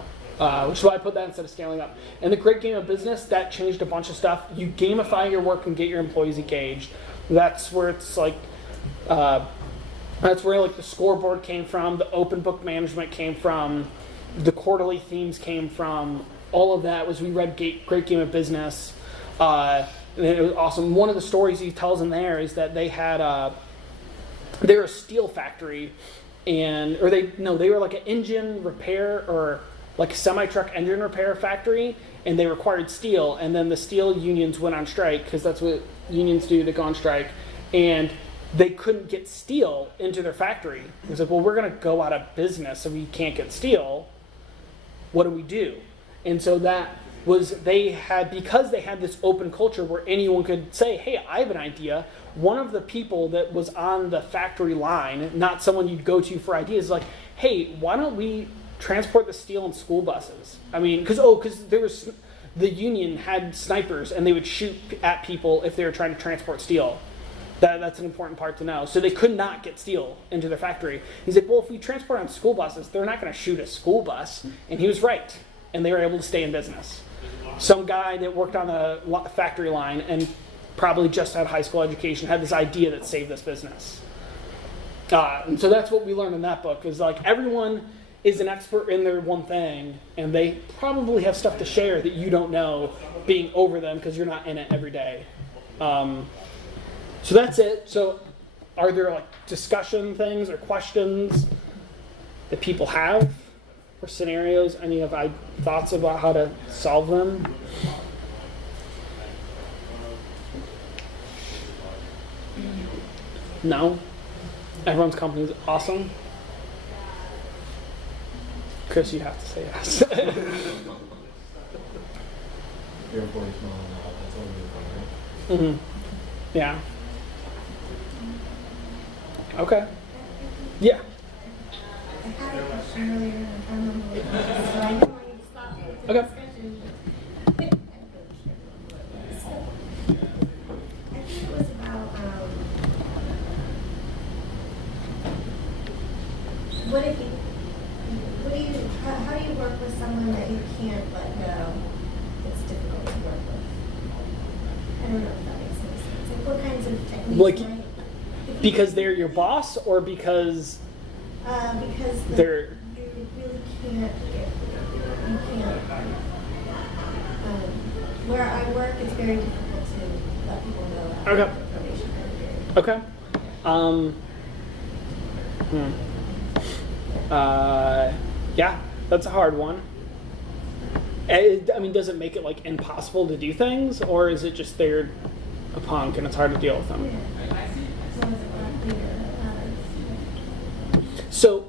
Which is why I put that instead of scaling up. And the Great Game of Business, that changed a bunch of stuff. You gamify your work and get your employees engaged. That's where it's like, that's where like the scoreboard came from, the open book management came from, the quarterly themes came from. All of that was we read Great Game of Business. And it was awesome. One of the stories he tells in there is that they had they were a steel factory, they were like an engine repair or like a semi-truck engine repair factory, and they required steel, and then the steel unions went on strike because that's what unions do, they go on strike, and they couldn't get steel into their factory. They said, well, we're going to go out of business if we can't get steel. What do we do? And so that was, because they had this open culture where anyone could say, hey, I have an idea. One of the people that was on the factory line, not someone you'd go to for ideas, like, hey, why don't we transport the steel in school buses? I mean, because there was, the union had snipers and they would shoot at people if they were trying to transport steel. That's an important part to know. So they could not get steel into their factory. He's like, well, if we transport on school buses, they're not going to shoot a school bus. And he was right. And they were able to stay in business. Some guy that worked on the factory line and probably just had high school education had this idea that saved this business. And so that's what we learned in that book, is like everyone is an expert in their one thing, and they probably have stuff to share that you don't know being over them because you're not in it every day. So that's it. So are there like discussion things or questions that people have or scenarios? Any of thoughts about how to solve them? No? Everyone's company is awesome? Chris, you have to say yes. Your employees know that's all you're Mm-hmm. Yeah. Okay. Yeah. I had a question earlier, and I'm trying to remember what it was, so I don't want you to stop the Okay. discussion. So, I think it was about, how do you work with someone that you can't let go? It's difficult to work with. I don't know if that makes any sense. Like, what kinds of techniques Like, might... because they're your boss, or because because they're... you really can't where I work, it's very difficult to let people go after Okay. the probationary period. Okay. Yeah, that's a hard one. I mean, does it make it like impossible to do things, or is it just they're a punk and it's hard to deal with them? As long as it's not clear. So,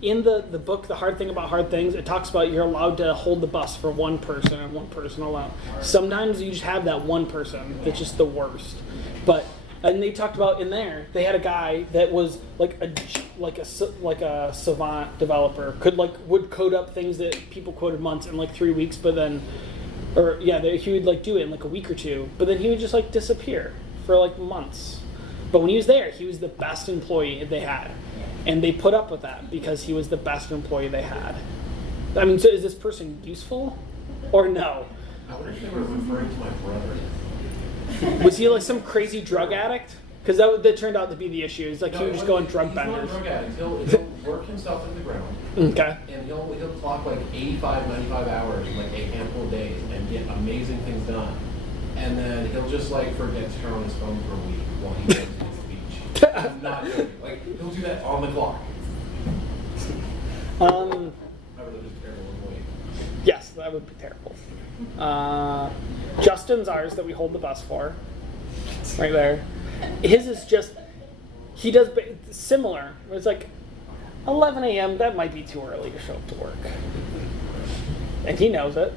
in the book, The Hard Thing About Hard Things, it talks about you're allowed to hold the bus for one person and one person alone. Sometimes you just have that one person that's just the worst. And they talked about in there, they had a guy that was like a savant developer, would code up things that people coded months in like 3 weeks, but then, he would like do it in like a week or two, but then he would just like disappear for like months. But when he was there, he was the best employee they had. And they put up with that because he was the best employee they had. I mean, so is this person useful or no? I wonder if they were referring to my brother. Was he like some crazy drug addict? Because that turned out to be the issue. It's like he would just go on drug benders. He's not a drug addict. He'll work himself into the ground. Okay. And he'll clock like 85, 95 hours in like a handful of days and get amazing things done. And then he'll just like forget to turn on his phone for a week while he goes to his speech. I'm not joking. Like, he'll do that on the clock. Yes, that would be terrible. Justin's ours that we hold the bus for, right there. His is just, he does similar. It's like 11 a.m. That might be too early to show up to work, and he knows it.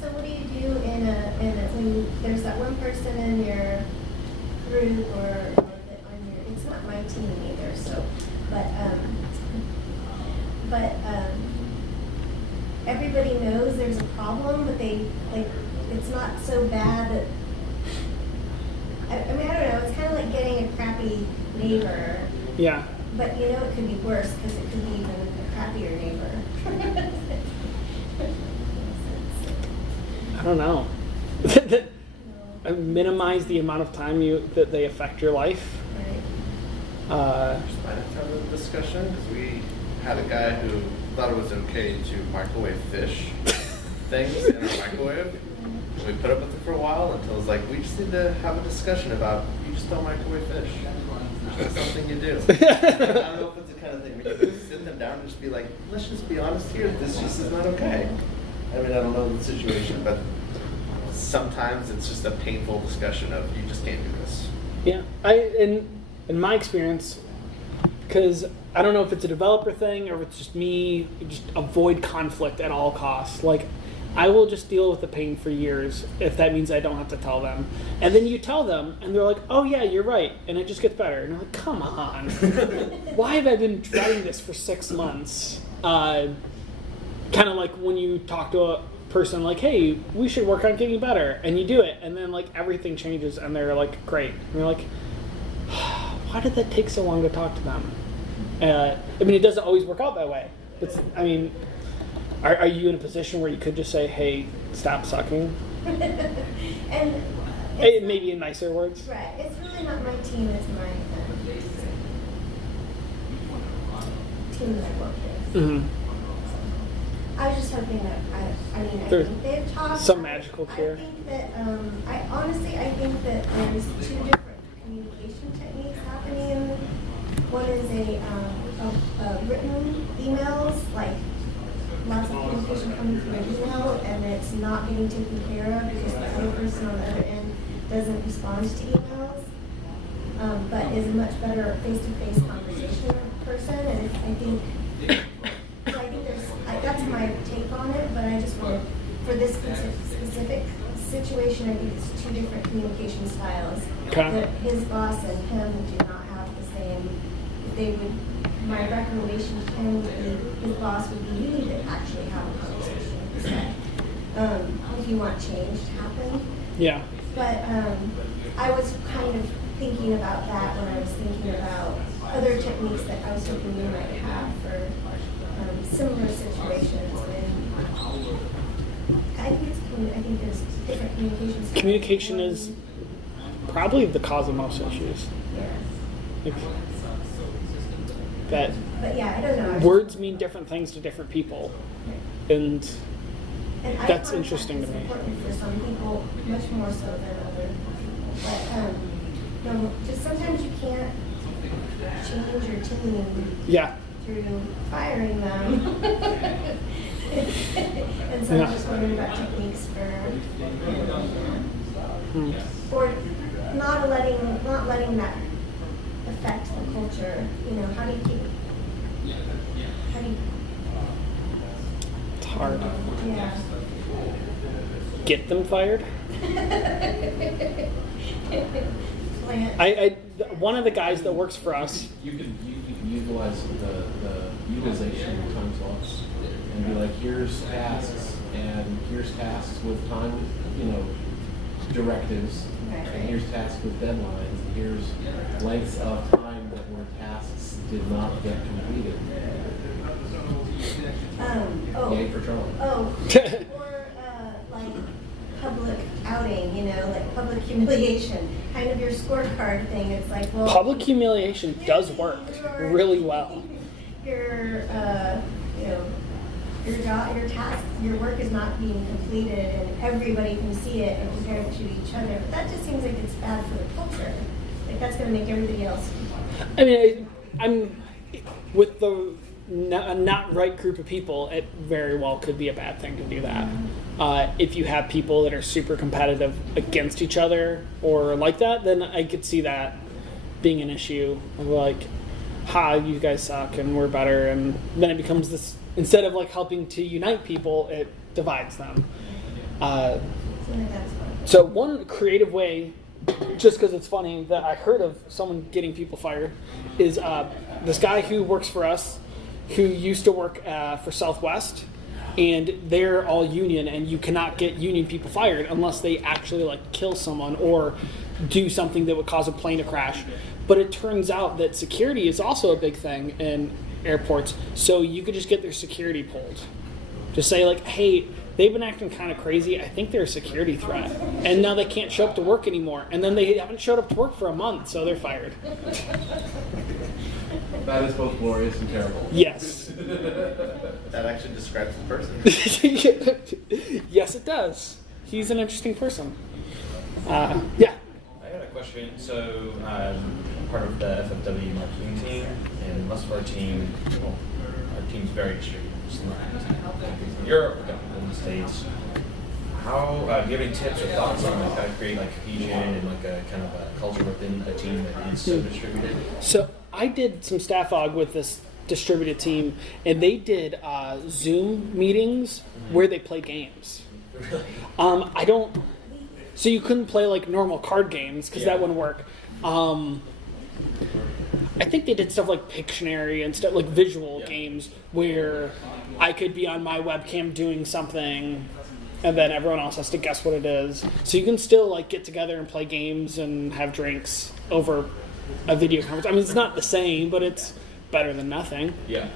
So what do you do in a when there's that one person in your group or that on your, it's not my team either, so but everybody knows there's a problem, but they like it's not so bad that I mean I don't know, it's kind of like getting a crappy neighbor. Yeah. But you know it could be worse because it could be even a crappier neighbor. I don't know. Minimize the amount of time that they affect your life. Right. Might have to have a discussion because we had a guy who thought it was okay to microwave fish things in our microwave. We put up with it for a while until it's like we just need to have a discussion about you just don't microwave fish. It's not something you do. I don't know if it's the kind of thing where you can sit them down and just be like, let's just be honest here. This just is not okay. I mean, I don't know the situation, but sometimes it's just a painful discussion of you just can't do this. Yeah, in my experience, because I don't know if it's a developer thing or if it's just me, just avoid conflict at all costs. Like, I will just deal with the pain for years if that means I don't have to tell them. And then you tell them, and they're like, "Oh yeah, you're right," and it just gets better. And I'm like, "Come on, why have I been dreading this for 6 months?" Kind of like when you talk to a person like, "Hey, we should work on getting better," and you do it, and then like everything changes, and they're like, "Great," and you're like, "Why did that take so long to talk to them?" I mean, it doesn't always work out that way. But I mean, are you in a position where you could just say, "Hey, stop sucking"? And Maybe in nicer words. right, it's really not my team; it's my team that I work with. Mm-hmm. I was just hoping that I mean, I There's think they've talked. some magical cure. I think that I think that there's two different communication techniques happening. One is a written emails, like lots of communication coming through an email, and it's not getting taken care of because the other person on the other end doesn't respond to emails, but is a much better face-to-face conversation person. And I think that's my take on it, but I just want, for this specific situation, I think it's two different communication styles. Okay. That his boss and him do not have the same, my recommendation to him would be, his boss would be, you need to actually have a conversation instead. If you want change to happen. Yeah. But I was kind of thinking about that when I was thinking about other techniques that I was hoping you might have for similar situations. And I think there's different communications. Communication is probably the cause of most issues. Yeah. Like, that But yeah, I don't know. words mean different things to different people, and And eye that's contact interesting is to me. important for some people, much more so than other people. But no, just sometimes you can't change your team yeah. through firing them. And so Yeah. I'm just wondering about techniques for Hmm. or not letting that affect the culture. You know, how do you It's hard. yeah. Get them fired. Plant. One of the guys that works for us. You could utilize the utilization of time slots and be like, here's tasks with time, directives, Right. and here's tasks with deadlines, and here's lengths of time that where tasks did not get completed. Yay for Charlie. Or like public outing, like public humiliation, kind of your scorecard thing. It's like, well, Public humiliation does work really well. Your your job, your task, your work is not being completed, and everybody can see it and compare it to each other. But that just seems like it's bad for the culture. Like that's going to make everybody else. I mean, I'm with the a not right group of people, it very well could be a bad thing to do that. If you have people that are super competitive against each other or like that, then I could see that being an issue. Of like, ha, you guys suck and we're better, and then it becomes this, instead of like helping to unite people, it divides them. So one creative way, just because it's funny, that I heard of someone getting people fired is this guy who works for us, who used to work for Southwest, and they're all union, and you cannot get union people fired unless they actually like kill someone or do something that would cause a plane to crash. But it turns out that security is also a big thing in airports, so you could just get their security pulled. Just say like, hey, they've been acting kind of crazy. I think they're a security threat. And now they can't show up to work anymore. And then they haven't showed up to work for a month, so they're fired. That is both glorious and terrible. Yes. That actually describes the person. Yes, it does. He's an interesting person. Yeah. I got a question. So, I'm part of the FFW marketing team, and most of our team, well, our team's very distributed. In Europe, we've got people in the States. How do you have any tips or thoughts on like how to create like cohesion and like a kind of a culture within a team that is so distributed? So I did some staff aug with this distributed team, and they did Zoom meetings where they play games. Really? I don't. So you couldn't play like normal card games because that wouldn't work. I think they did stuff like Pictionary and stuff like visual games where I could be on my webcam doing something, and then everyone else has to guess what it is. So you can still like get together and play games and have drinks over a video conference. I mean, it's not the same, but it's better than nothing. Yeah.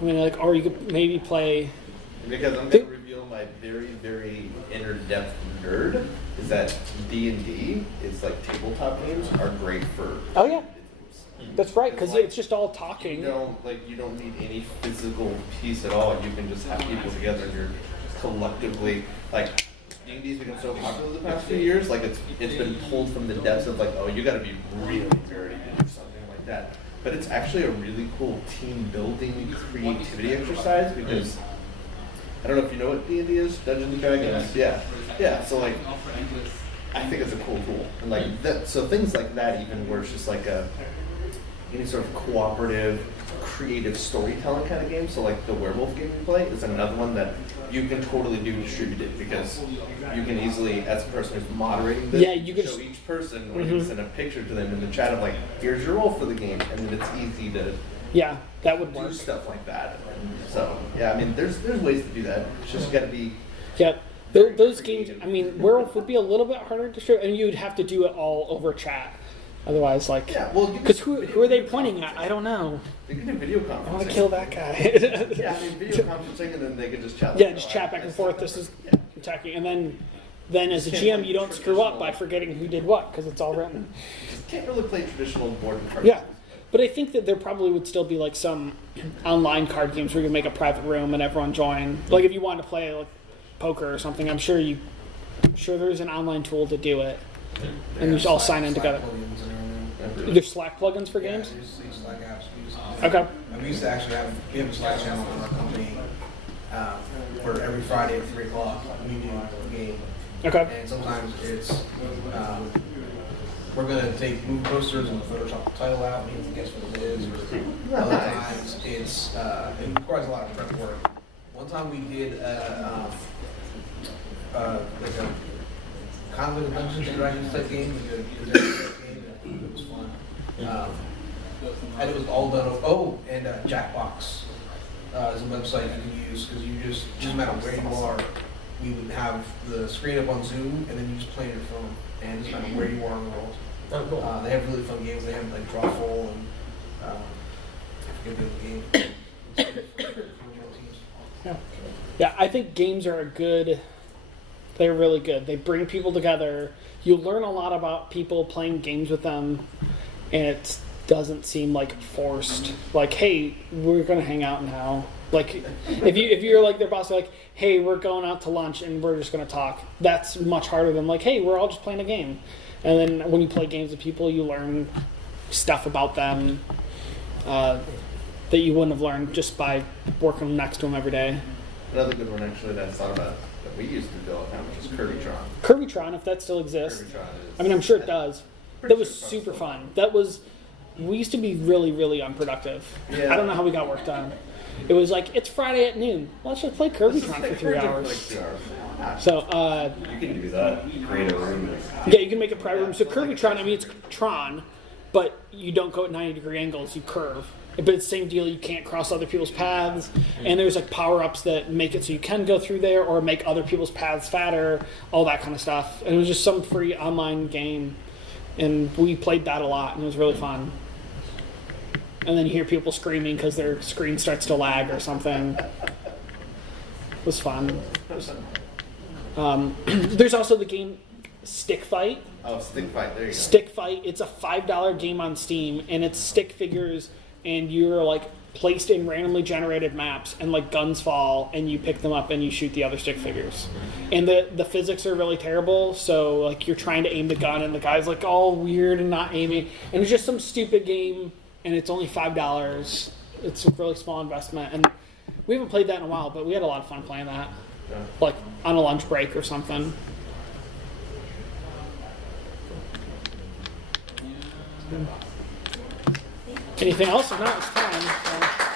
I mean, like, or you could maybe play. Because I'm going to reveal my very, very inner depth nerd, is that D&D is like tabletop games are great for. Oh yeah, that's right. Because it's just all talking. You don't need any physical piece at all. You can just have people together and you're collectively like. D&D's become so popular the past few years. Like it's been pulled from the depths of like, oh, you got to be really nerdy to do something like that. But it's actually a really cool team building creativity exercise because I don't know if you know what D&D is, Dungeons and Dragons. Yeah. So like, I think it's a cool tool, and like that. So things like that, even where it's just like any sort of cooperative, creative storytelling kind of game. So like the werewolf game we play is another one that you can totally do distributed because you can easily, as a person who's moderating this, you can show each person or you can send a picture to them in the chat of like, here's your role for the game, and then it's easy to that would do work. stuff like that. So yeah, I mean, there's ways to do that. It's just got to be. Yeah, those games. I mean, werewolf would be a little bit harder to distribute, and you'd have to do it all over chat. Otherwise, like, because who are they pointing at? I don't know. They could do video conferencing. I want to kill that guy. Yeah, I mean, video conferencing, and then they could just chat. Yeah, just chat back and forth. This is attacking, and then as a GM, you don't screw up by forgetting who did what because it's all written. Can't really play traditional board and card. Yeah, but I think that there probably would still be like some online card games where you can make a private room and everyone join. Like if you wanted to play like poker or something, I'm sure there's an online tool to do it, and you all sign in together. There's Slack plugins for games? Yeah, there's Slack apps. Okay. And we used to actually have a Slack channel in our company for every Friday at 3 o'clock. We do a game. Okay. And sometimes it's, we're going to move posters and Photoshop the title out, and you can guess what it is. Or other times it's, it requires a lot of prep work. One time we did like a kind of a Dungeons and Dragons type game. We did a game. It was fun. And it was all done. And Jackbox is a website you can use because you just no matter where you are, we would have the screen up on Zoom and then you just play on your phone and just no matter where you are in the world. Oh, cool. They have really fun games. They have like Drawful and I forget the other game. Yeah, I think games are they're really good. They bring people together. You learn a lot about people playing games with them, and it doesn't seem like forced. Like, hey, we're gonna hang out now. Like, if you're like their boss, like, hey, we're going out to lunch and we're just gonna talk. That's much harder than like, hey, we're all just playing a game. And then when you play games with people, you learn stuff about them. that you wouldn't have learned just by working next to them every day. Another good one actually that I thought about that we used to do all the time, which is Curvytron. Curvytron, if that still exists. Curvytron is. I mean, I'm sure it does. Pretty That was sure it's super still fun. That was, we used to be really, really unproductive. Yeah. I don't know how we got work done. It was like, it's Friday at noon. Let's just play Let's just Curvytron play for 3 Curvytron for hours. like 2 hours. Ah, So, You can do that. Create a room. yeah, you can make a private room. So Curvytron, I mean, it's Tron, but you don't go at 90-degree angles, you curve. But it's the same deal, you can't cross other people's paths. And there's like power-ups that make it so you can go through there or make other people's paths fatter, all that kind of stuff. And it was just some free online game. And we played that a lot, and it was really fun. And then you hear people screaming because their screen starts to lag or something. It was fun. There's also the game Stick Fight. Oh, Stick Fight, there you go. Stick Fight, it's a $5 game on Steam, and it's stick figures, and you're like placed in randomly generated maps, and like guns fall, and you pick them up and you shoot the other stick figures. And the physics are really terrible, so like you're trying to aim the gun, and the guy's like all weird and not aiming, and it's just some stupid game, and it's only $5. It's a really small investment, and we haven't played that in a while, but we had a lot of fun playing that, Yeah. like on a lunch break or something. Anything else? If not, it's time. So.